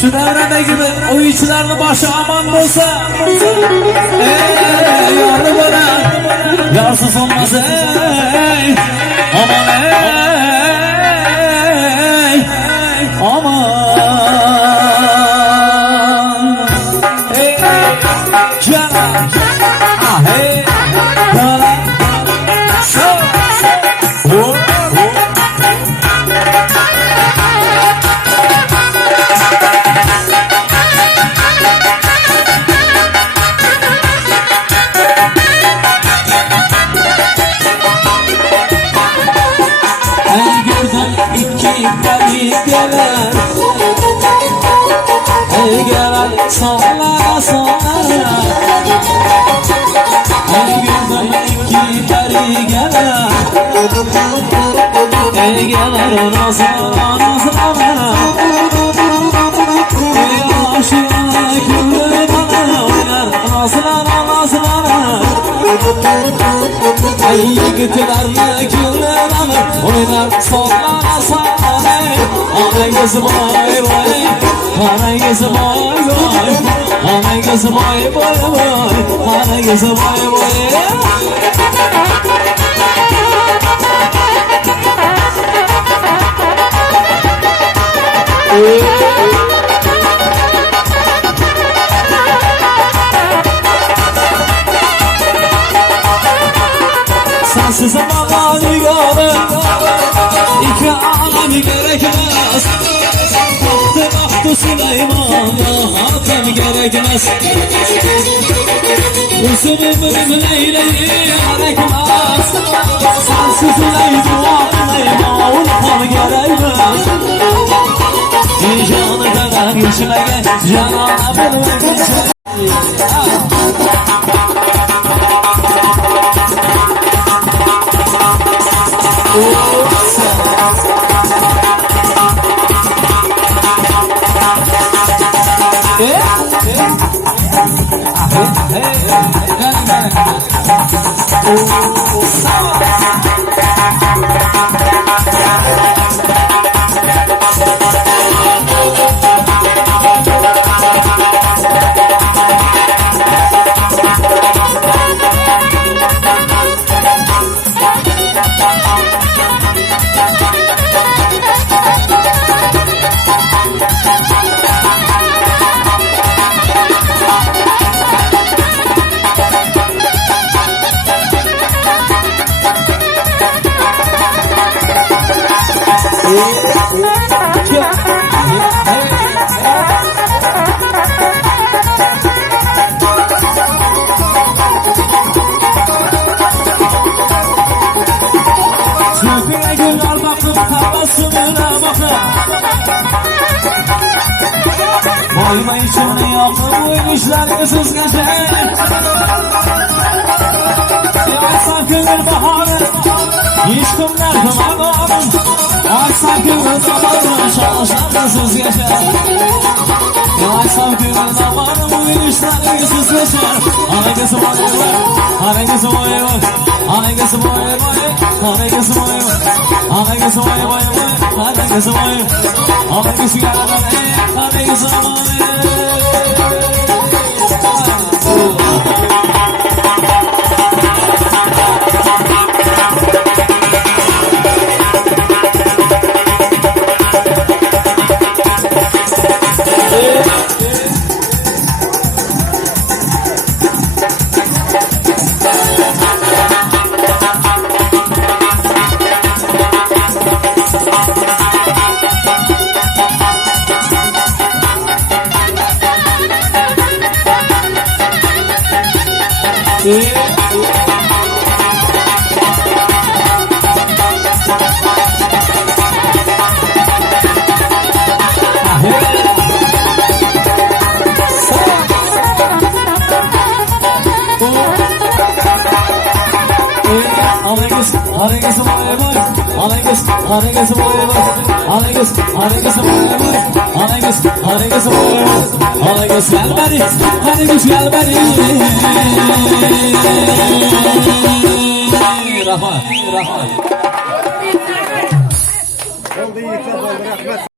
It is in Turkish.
Şu devredeki oyuncuların başı aman olsa, yanı bana yarsız olmaz aman aman cana cana gelen sonlara sonlara her günden iki tari gelen ona sonra aşığına gülü bana oynar nasılara yigitlerle gülü bana oynar sonlara ana gözü boy boy ana gözü boy boy ana gözü boy boy boy ana gözü boy boy sensiz bana nigarım iki anam gerekmez baktı Süleyman'a hatem gerekmez Üzümüm leyleyi gerekmez sensiz leyleyi unutmam gerekmez canı kadar yüzüme canana bunu Çöpüne güller bakıp kafasına bakıp boyma içimde yakıp bu inişler ısız geçer Yağsa gönül baharı hiç kumlar dumanım Yağsa gönül damarı çalışan ısız geçer Yağsa gönül damarı bu inişler ısız geçer Ana gözü boy boy ana gözü boy boy ana gözü boy boy ana gözü boy boy ana gözü boy boy ana gözü boy ana gözü gel ana gözü boy Rahmat.